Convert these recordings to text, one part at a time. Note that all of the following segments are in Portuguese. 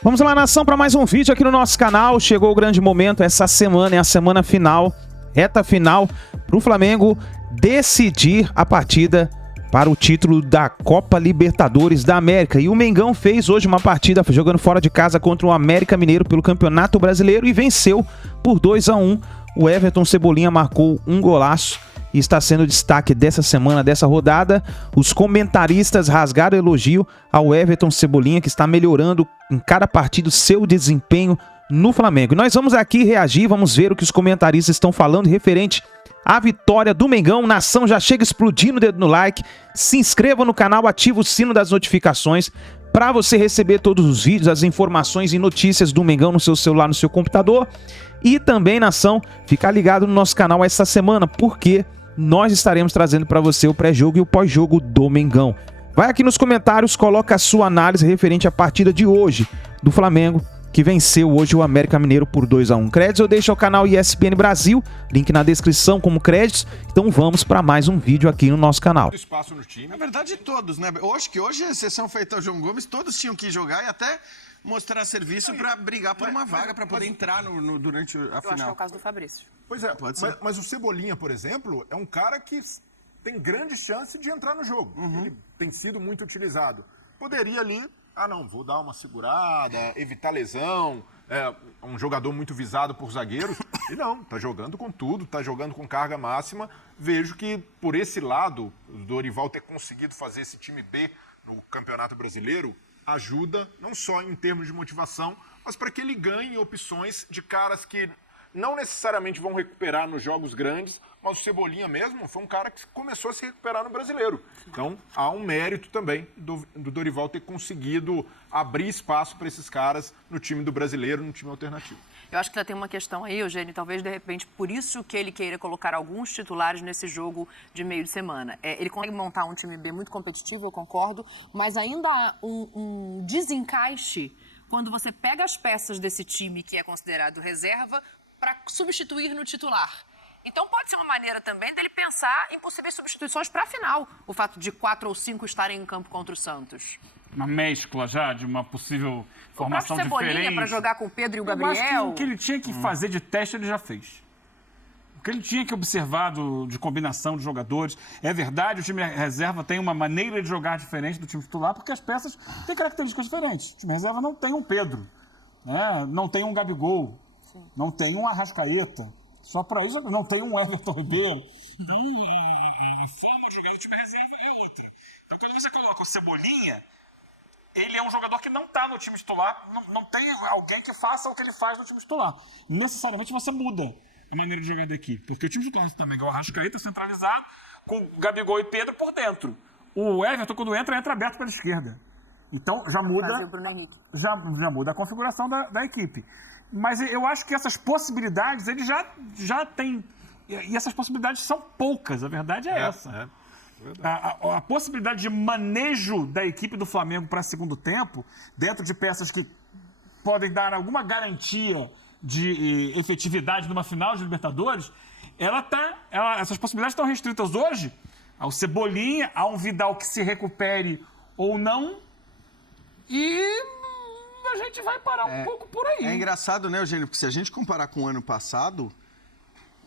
Vamos lá, nação, para mais um vídeo aqui no nosso canal. Chegou o grande momento, essa semana é a semana final, reta final, para o Flamengo decidir a partida para o título da Copa Libertadores da América. E o Mengão fez hoje uma partida jogando fora de casa contra o América Mineiro pelo Campeonato Brasileiro e venceu por 2-1. O Everton Cebolinha marcou um golaço e está sendo o destaque dessa semana, dessa rodada. Os comentaristas rasgaram elogio ao Everton Cebolinha, que está melhorando em cada partida o seu desempenho no Flamengo. E nós vamos aqui reagir, vamos ver o que os comentaristas estão falando referente à vitória do Mengão. Nação, já chega explodindo o dedo no like, se inscreva no canal, ativa o sino das notificações para você receber todos os vídeos, as informações e notícias do Mengão no seu celular, no seu computador. E também, nação, ficar ligado no nosso canal essa semana, porque nós estaremos trazendo para você o pré-jogo e o pós-jogo do Mengão. Vai aqui nos comentários, coloca a sua análise referente à partida de hoje do Flamengo, que venceu hoje o América Mineiro por 2-1. Créditos eu deixo ao canal ESPN Brasil, link na descrição como créditos. Então vamos para mais um vídeo aqui no nosso canal. Espaço no time. Na verdade, todos, né? Hoje, exceção feita ao João Gomes, todos tinham que jogar e até mostrar serviço para brigar por uma vaga, para poder entrar durante a final. Eu acho que é o caso do Fabrício. Pois é, mas o Cebolinha, por exemplo, é um cara que tem grande chance de entrar no jogo. Ele tem sido muito utilizado. Poderia ali, vou dar uma segurada, evitar lesão, é um jogador muito visado por zagueiros. E não, tá jogando com tudo, tá jogando com carga máxima. Vejo que, por esse lado, o Dorival ter conseguido fazer esse time B no Campeonato Brasileiro ajuda, não só em termos de motivação, mas para que ele ganhe opções de caras que não necessariamente vão recuperar nos jogos grandes, mas o Cebolinha mesmo foi um cara que começou a se recuperar no Brasileiro. Então, há um mérito também do Dorival ter conseguido abrir espaço para esses caras no time do Brasileiro, no time alternativo. Eu acho que tem uma questão aí, Eugênio, talvez de repente por isso que ele queira colocar alguns titulares nesse jogo de meio de semana. Ele consegue montar um time B muito competitivo, eu concordo, mas ainda há um desencaixe quando você pega as peças desse time que é considerado reserva para substituir no titular. Então pode ser uma maneira também dele pensar em possíveis substituições para a final. O fato de 4 ou 5 estarem em campo contra o Santos. Uma mescla já de uma possível formação diferente. O Cebolinha para jogar com o Pedro e o Gabriel. Eu acho que o que ele tinha que fazer de teste ele já fez. O que ele tinha que observar de combinação de jogadores. É verdade, o time reserva tem uma maneira de jogar diferente do time titular, porque as peças têm características diferentes. O time reserva não tem um Pedro, né? Não tem um Gabigol, não tem um Arrascaeta. Só para isso não tem um Everton Ribeiro. Então, a forma de jogar do time reserva é outra. Então, quando você coloca o Cebolinha, ele é um jogador que não está no time titular, não tem alguém que faça o que ele faz no time titular. Necessariamente você muda a maneira de jogar da equipe, porque o time titular também é o Arrascaeta centralizado, com Gabigol e Pedro por dentro. O Everton, quando entra aberto pela esquerda. Então já muda, já muda a configuração da equipe. Mas eu acho que essas possibilidades ele já tem. E essas possibilidades são poucas, a verdade é essa. A possibilidade de manejo da equipe do Flamengo para segundo tempo, dentro de peças que podem dar alguma garantia de efetividade numa final de Libertadores, essas possibilidades estão restritas hoje ao Cebolinha, a um Vidal que se recupere ou não, e a gente vai parar um pouco por aí. É engraçado, né, Eugênio? Porque se a gente comparar com o ano passado,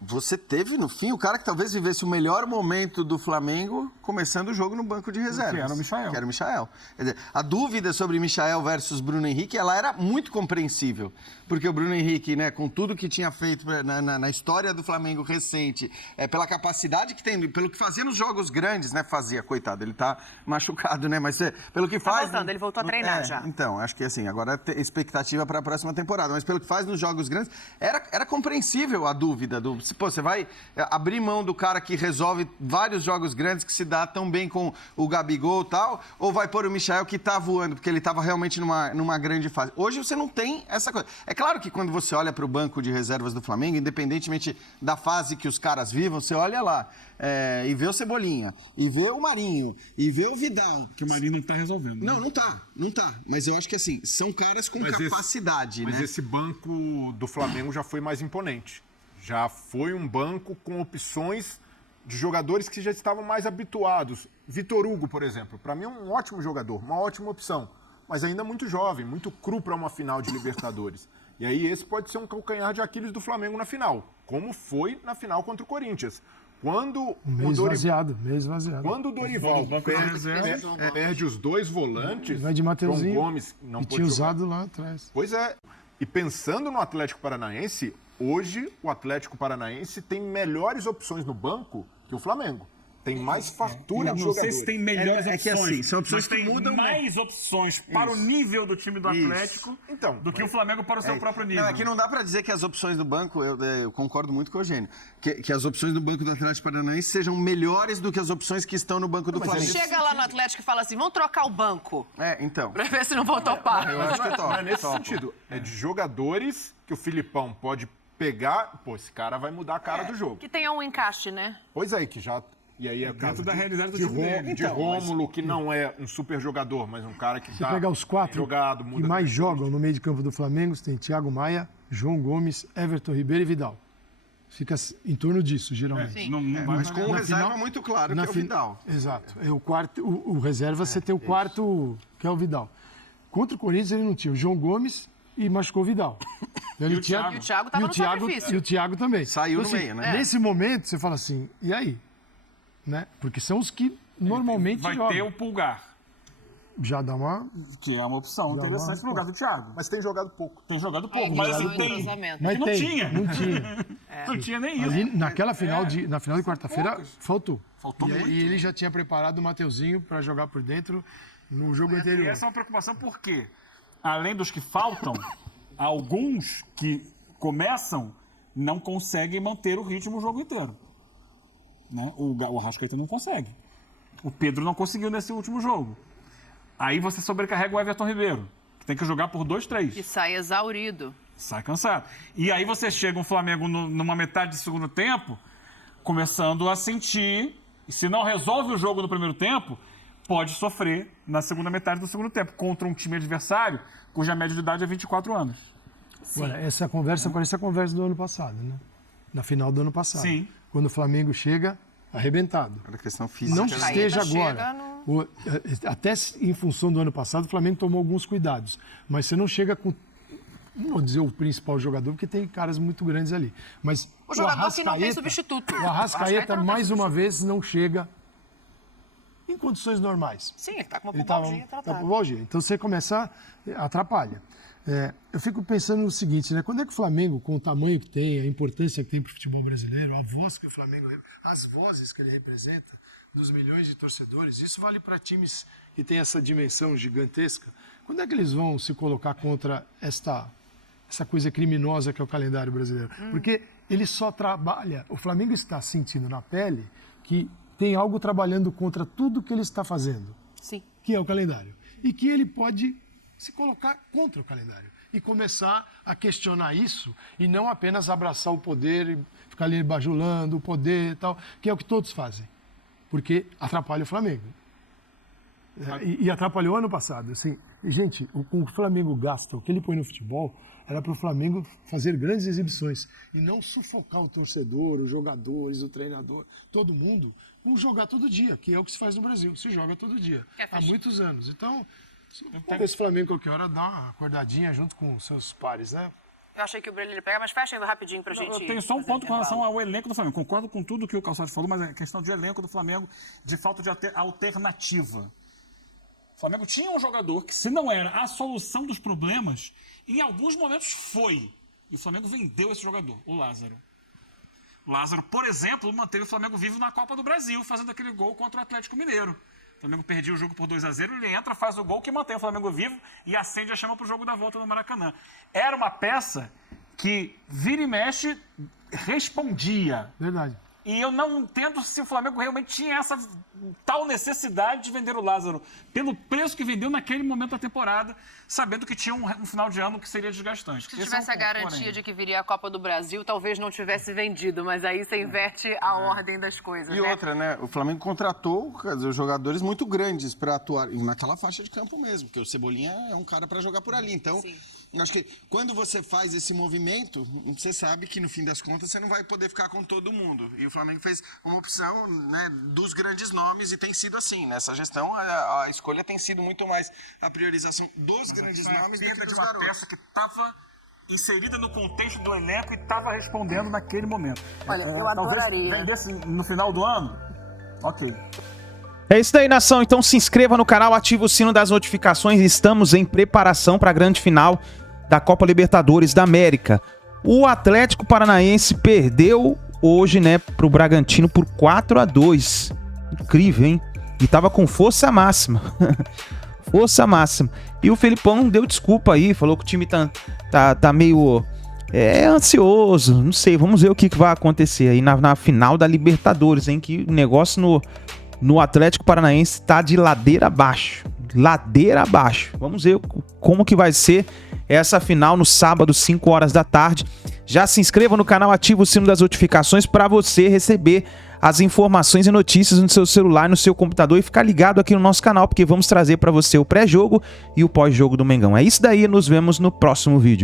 você teve, no fim, o cara que talvez vivesse o melhor momento do Flamengo começando o jogo no banco de reservas. Que era o Michael. Que era o Michael. Quer dizer, a dúvida sobre Michael versus Bruno Henrique, ela era muito compreensível. Porque o Bruno Henrique, né, com tudo que tinha feito na história do Flamengo recente, pela capacidade que tem, pelo que fazia nos jogos grandes, né, coitado, ele tá machucado, né, mas pelo que faz... Voltando, ele voltou a treinar já. Então, acho que assim, agora é expectativa para a próxima temporada, mas pelo que faz nos jogos grandes, era compreensível a dúvida Pô, você vai abrir mão do cara que resolve vários jogos grandes, que se dá tão bem com o Gabigol e tal, ou vai pôr o Michael que tá voando, porque ele estava realmente numa grande fase. Hoje você não tem essa coisa. É claro que quando você olha para o banco de reservas do Flamengo, independentemente da fase que os caras vivam, você olha lá e vê o Cebolinha, e vê o Marinho, e vê o Vidal. Que o Marinho não tá resolvendo. Não tá. Mas eu acho que assim, são caras com capacidade, mas né? esse banco do Flamengo já foi mais imponente. Já foi um banco com opções de jogadores que já estavam mais habituados. Vitor Hugo, por exemplo, para mim é um ótimo jogador, uma ótima opção. mas ainda muito jovem, muito cru para uma final de Libertadores. E aí esse pode ser um calcanhar de Aquiles do Flamengo na final, como foi na final contra o Corinthians. Quando mês esvaziado. Quando o Dorival perde os dois volantes, vai de Mateuzinho, João Gomes não e pôde tinha jogar. usado lá atrás. Pois é. E pensando no Atlético Paranaense, hoje o Atlético Paranaense tem melhores opções no banco que o Flamengo. Tem mais fartura de Não sei jogadores. se tem melhores É que opções. assim, são opções mas que tem mudam, mais opções para o nível do time do Atlético Então, do que o Flamengo para o seu próprio nível. Não, é que não dá pra dizer que as opções do banco, eu concordo muito com o Eugênio, que as opções do banco do Atlético Paranaense sejam melhores do que as opções que estão no banco do Flamengo. Chega lá no Atlético e fala assim, vamos trocar o banco, Então. pra ver se não vão topar. Eu acho que Não topa. é nesse sentido. É de jogadores que o Filipão pode pegar. Pô, esse cara vai mudar a cara do jogo. Que tenha um encaixe, né? Pois é, que já. E aí é o Dentro caso da realidade do de, time dele. de Rômulo, que não é um super jogador, mas um cara que Se tá pegar os 4 jogado, que muda mais de jogam no meio de campo do Flamengo, você tem Thiago Maia, João Gomes, Everton Ribeiro e Vidal. Fica em torno disso, geralmente. Não vai Mas com um Na reserva final- muito claro, que na é o fin- Vidal. Exato. É o quarto, o reserva, você tem o quarto, que é o Vidal. Contra o Corinthians ele não tinha o João Gomes e machucou o Vidal. Ele o Thiago? E o Thiago tava no sacrifício. E o Thiago também. Saiu no meio, né? Nesse momento, você fala assim, e aí? Né? Porque são os que normalmente Vai jogam. ter o Pulgar, Já dá uma... que é uma opção interessante no lugar do Thiago. Mas tem jogado pouco. Tem jogado pouco, Mas mas assim, o tem. entrosamento. Mas Não tem, tinha. Não tinha. Não tinha nem isso. Ali, naquela final na final de quarta-feira, faltou. Faltou e, muito. E ele já tinha preparado o Mateuzinho para jogar por dentro no jogo E anterior. essa é uma preocupação porque, além dos que faltam, alguns que começam não conseguem manter o ritmo o jogo inteiro. Né? O Arrascaeta não consegue. O Pedro não conseguiu nesse último jogo. Aí você sobrecarrega o Everton Ribeiro, que tem que jogar por 2-3. E sai exaurido. Sai cansado. E aí você chega um Flamengo numa metade de segundo tempo, começando a sentir, e se não resolve o jogo no primeiro tempo, pode sofrer na segunda metade do segundo tempo, contra um time adversário cuja média de idade é 24 anos. Agora, essa conversa parece a conversa do ano passado, né? Na final do ano passado. Sim. Quando o Flamengo chega arrebentado. Era questão física. Não né? que esteja chega agora. no- Até em função do ano passado, o Flamengo tomou alguns cuidados. Mas você não chega com, não vou dizer o principal jogador, porque tem caras muito grandes ali. Mas O jogador que não tem substituto. O Arrascaeta, não tem mais uma substituto. vez, não chega em condições normais. Sim, ele tá com uma Ele estava pubalgia tratada. pubalgia. Então você começar, atrapalha. Eu fico pensando no seguinte, né? Quando é que o Flamengo, com o tamanho que tem, a importância que tem para o futebol brasileiro, a voz que o Flamengo, as vozes que ele representa, dos milhões de torcedores, isso vale para times que têm essa dimensão gigantesca. Quando é que eles vão se colocar contra essa coisa criminosa que é o calendário brasileiro? Porque ele só trabalha, o Flamengo está sentindo na pele que tem algo trabalhando contra tudo que ele está fazendo, Sim. que é o calendário. E que ele pode se colocar contra o calendário e começar a questionar isso e não apenas abraçar o poder e ficar ali bajulando o poder e tal, que é o que todos fazem, porque atrapalha o Flamengo. E atrapalhou ano passado. Assim, e, gente, o Flamengo gasta, o que ele põe no futebol, era para o Flamengo fazer grandes exibições e não sufocar o torcedor, os jogadores, o treinador, todo mundo, com jogar todo dia, que é o que se faz no Brasil. Se joga todo dia, há muitos anos. Então, vamos ver se o Flamengo qualquer hora dá uma acordadinha junto com seus pares, né? Eu achei que o Brilho pega, mas fecha aí rapidinho pra gente. Eu tenho só um fazer ponto com relação intervalo. ao elenco do Flamengo. Concordo com tudo que o Calçado falou, mas é questão de elenco do Flamengo, de falta de alternativa. O Flamengo tinha um jogador que, se não era a solução dos problemas, em alguns momentos foi. E o Flamengo vendeu esse jogador, o Lázaro. O Lázaro, por exemplo, manteve o Flamengo vivo na Copa do Brasil, fazendo aquele gol contra o Atlético Mineiro. O Flamengo perdia o jogo por 2-0, ele entra, faz o gol que mantém o Flamengo vivo e acende a chama para o jogo da volta no Maracanã. Era uma peça que, vira e mexe, respondia. Verdade. E eu não entendo se o Flamengo realmente tinha essa tal necessidade de vender o Lázaro pelo preço que vendeu naquele momento da temporada, sabendo que tinha um final de ano que seria desgastante. Se Esse tivesse é um a ponto, garantia porém. de que viria a Copa do Brasil, talvez não tivesse vendido, mas aí você inverte a ordem das coisas, E né? outra, né? O Flamengo contratou, quer dizer, jogadores muito grandes para atuar naquela faixa de campo mesmo, porque o Cebolinha é um cara para jogar por ali. Então, Sim. Eu acho que quando você faz esse movimento, você sabe que no fim das contas você não vai poder ficar com todo mundo. E o Flamengo fez uma opção, né, dos grandes nomes e tem sido assim. Nessa gestão, a escolha tem sido muito mais a priorização dos grandes nomes do que dos garotos. Peça que estava inserida no contexto do elenco e estava respondendo naquele momento. Olha, eu adoraria. Talvez vendesse no final do ano. Ok. É isso daí, nação. Então se inscreva no canal, ative o sino das notificações. Estamos em preparação para a grande final da Copa Libertadores da América. O Atlético Paranaense perdeu hoje, né, pro Bragantino por 4-2. Incrível, hein? E tava com força máxima. Força máxima. E o Felipão deu desculpa aí, falou que o time tá meio ansioso. Não sei, vamos ver o que vai acontecer aí na final da Libertadores, hein? Que o negócio no Atlético Paranaense tá de ladeira abaixo. Ladeira abaixo. Vamos ver como que vai ser essa final no sábado, 5 horas da tarde. Já se inscreva no canal, ativa o sino das notificações para você receber as informações e notícias no seu celular, no seu computador e ficar ligado aqui no nosso canal, porque vamos trazer para você o pré-jogo e o pós-jogo do Mengão. É isso daí, nos vemos no próximo vídeo.